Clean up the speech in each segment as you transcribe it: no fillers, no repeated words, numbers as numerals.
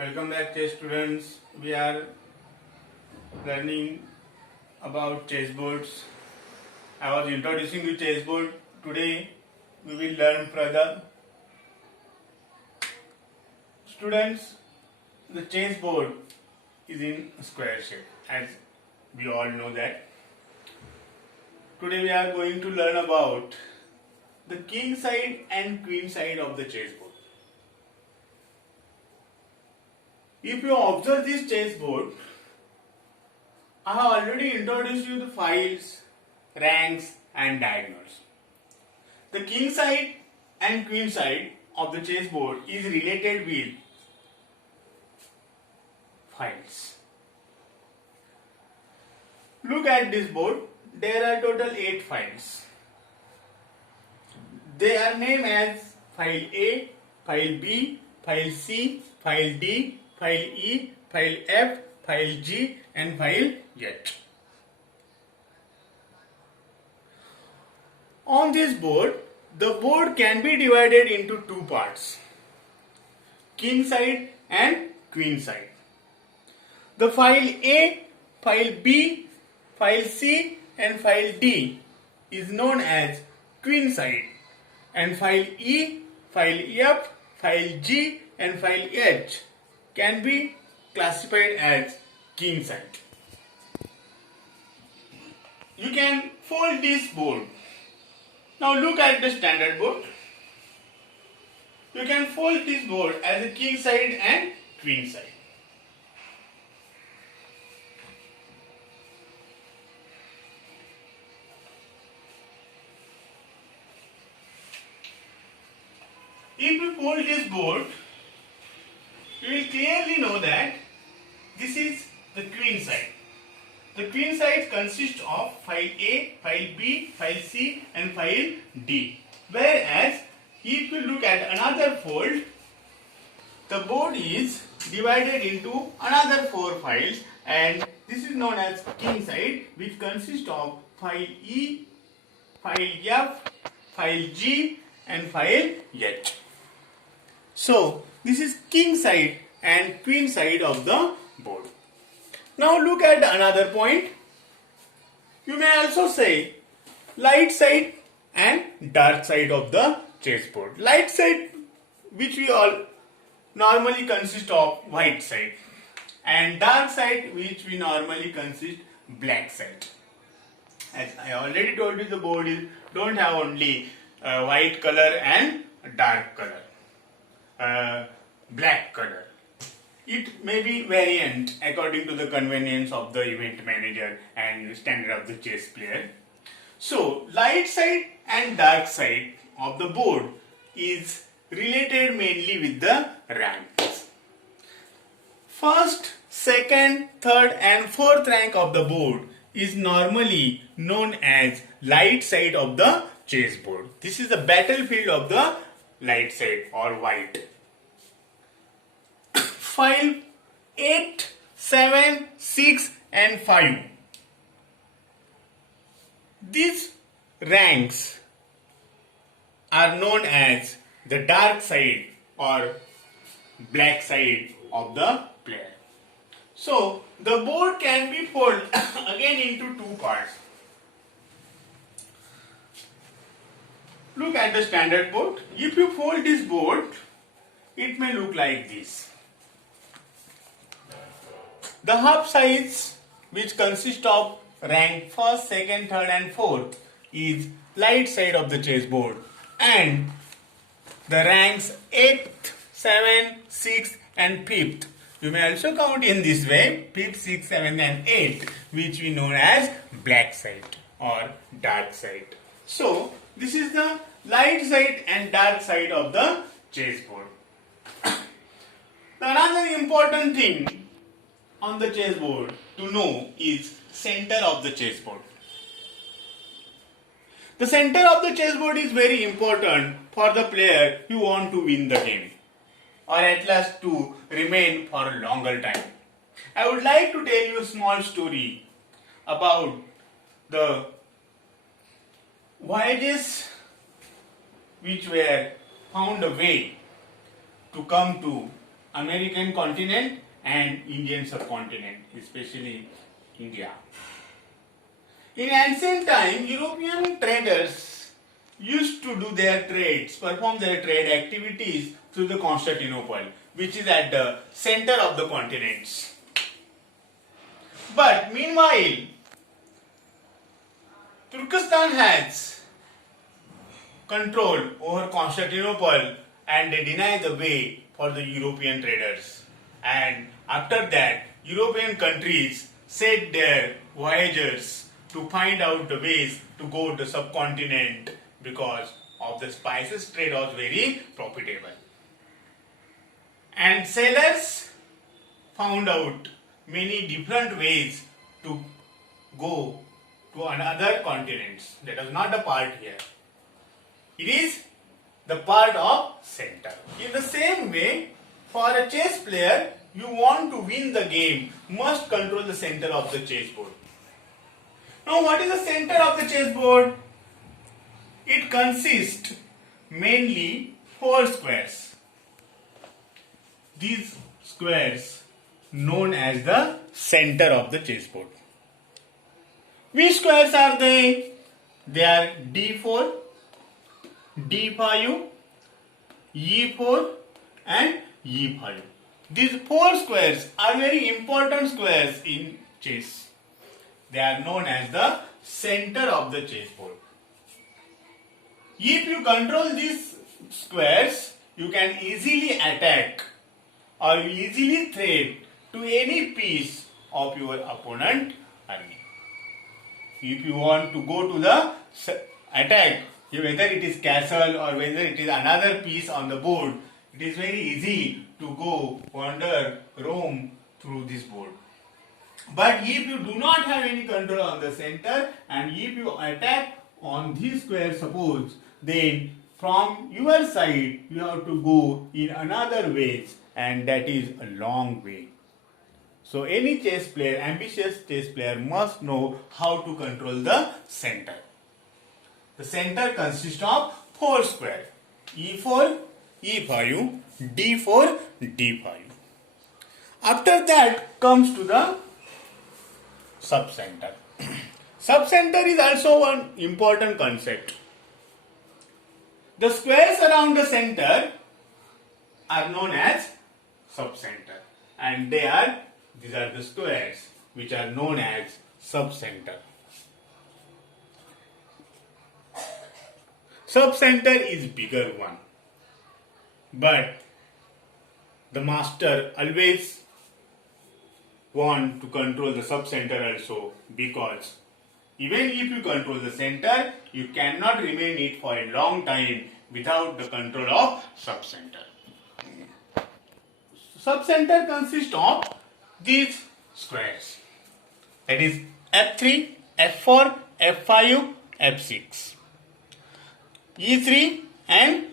Welcome back, chess students. We are learning about chessboards. I was introducing you chessboard. Today we will learn further. Students, the chessboard is in square shape, as we all know that. Today we are going to learn about the king side and queen side of the chessboard. If you observe this chessboard, I have already introduced you the files, ranks and diagonals. The king side and queen side of the chessboard is related with files. Look at this board. There are total 8 files. They are named as file A, file B, file C, file D, file E, file F, file G and file H. On this board, the board can be divided into two parts, king side and queen side. The file A, file B, file C and file D is known as queen side, and file E, file F, file G and file H can be classified as king side. You can fold this board. Now look at the standard board. You can fold this board as a king side and queen side. If you fold this board, you will clearly know that this is the queen side. The queen side consists of file A, file B, file C and file D. Whereas if you look at another fold, the board is divided into another 4 files, and this is known as king side, which consists of file E, file F, file G and file H. So this is king side and queen side of the board. Now look at another point. You may also say light side and dark side of the chessboard. Light side, which we all normally consist of white side, and dark side, which we normally consist black side. As I already told you, the board don't have only white color and dark color, black color. It may be variant according to the convenience of the event manager and standard of the chess player. So light side and dark side of the board is related mainly with the ranks. First, second, third and fourth rank of the board is normally known as light side of the chessboard. This is the battlefield of the light side or white. File 8, 7, 6 and 5. These ranks are known as the dark side or black side of the player. So the board can be folded again into 2 parts. Look at the standard board. If you fold this board, it may look like this. The half sides, which consist of rank 1st, 2nd, 3rd and 4th, is light side of the chessboard, and the ranks 8th, 7th, 6th and 5th, you may also count in this way, 5th, 6th, 7th and 8th, which we know as black side or dark side. So this is the light side and dark side of the chessboard. Another important thing on the chessboard to know is center of the chessboard. The center of the chessboard is very important for the player who want to win the game, or at last to remain for a longer time. I would like to tell you a small story about the voyages which were found a way to come to American continent and Indian subcontinent, especially India. In ancient time, European traders used to do their trades, perform their trade activities through the Constantinople, which is at the center of the continents. But meanwhile, Turkestan has control over Constantinople and they deny the way for the European traders. And after that, European countries sent their voyagers to find out the ways to go to the subcontinent because of the spices trade was very profitable. And sailors found out many different ways to go to another continents. That is not a part here. It is the part of center. In the same way, for a chess player, you want to win the game, must control the center of the chessboard. Now, what is the center of the chessboard? It consists mainly 4 squares. These squares known as the center of the chessboard. Which squares are they? They are D4, D5, E4 and E5. These 4 squares are very important squares in chess. They are known as the center of the chessboard. If you control these squares, you can easily attack or easily threat to any piece of your opponent army. If you want to go to the attack, whether it is castle or whether it is another piece on the board, it is very easy to go wander, roam through this board. But if you do not have any control on the center and if you attack on this square, suppose, then from your side you have to go in another ways and that is a long way. So any chess player, ambitious chess player must know how to control the center. The center consists of 4 squares, E4, E5, D4, D5. After that comes to the subcenter. Subcenter is also one important concept. The squares around the center are known as subcenter and these are the squares which are known as subcenter. Subcenter is bigger one, but the master always want to control the subcenter also, because even if you control the center, you cannot remain it for a long time without the control of subcenter. Subcenter consists of these squares, that is F3, F4, F5, F6, E3 and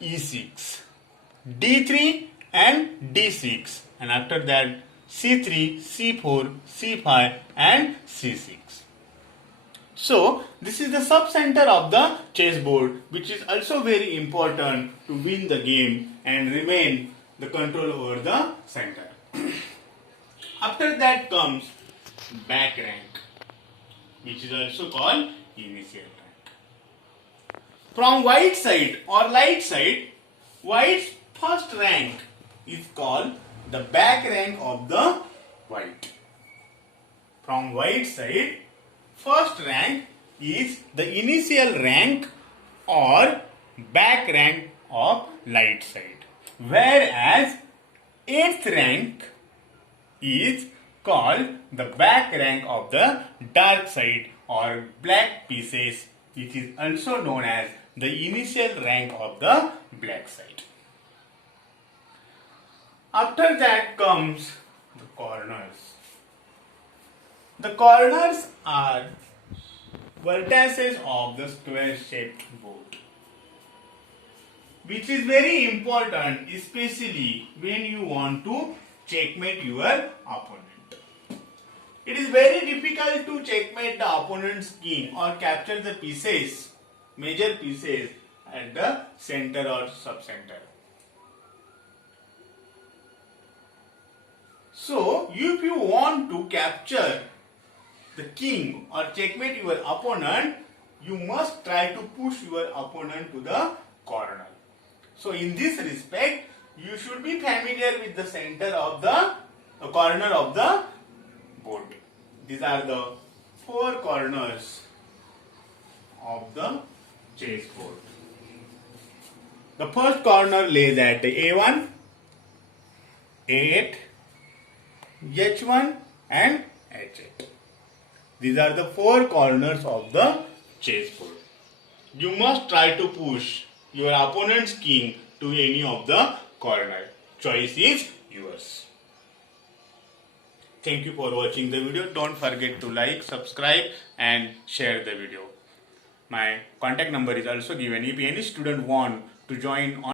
E6, D3 and D6, and after that C3, C4, C5 and C6. So this is the subcenter of the chessboard, which is also very important to win the game and remain the control over the center. After that comes back rank, which is also called initial rank. From white side or light side, white's first rank is called the back rank of the white. From white side, first rank is the initial rank or back rank of light side, whereas 8th rank is called the back rank of the dark side or black pieces, which is also known as the initial rank of the black side. After that comes the corners. The corners are vertices of the square shaped board, which is very important, especially when you want to checkmate your opponent. It is very difficult to checkmate the opponent's king or capture the pieces, major pieces at the center or subcenter. So, if you want to capture the king or checkmate your opponent, you must try to push your opponent to the corner. So, in this respect, you should be familiar with the center of the corner of the board. These are the four corners of the chessboard. The first corner lays at A1, A8, H1 and H8. These are the four corners of the chessboard. You must try to push your opponent's king to any of the corner. Choice is yours. Thank you for watching the video. Don't forget to like, subscribe and share the video. My contact number is also given. If any student want to join on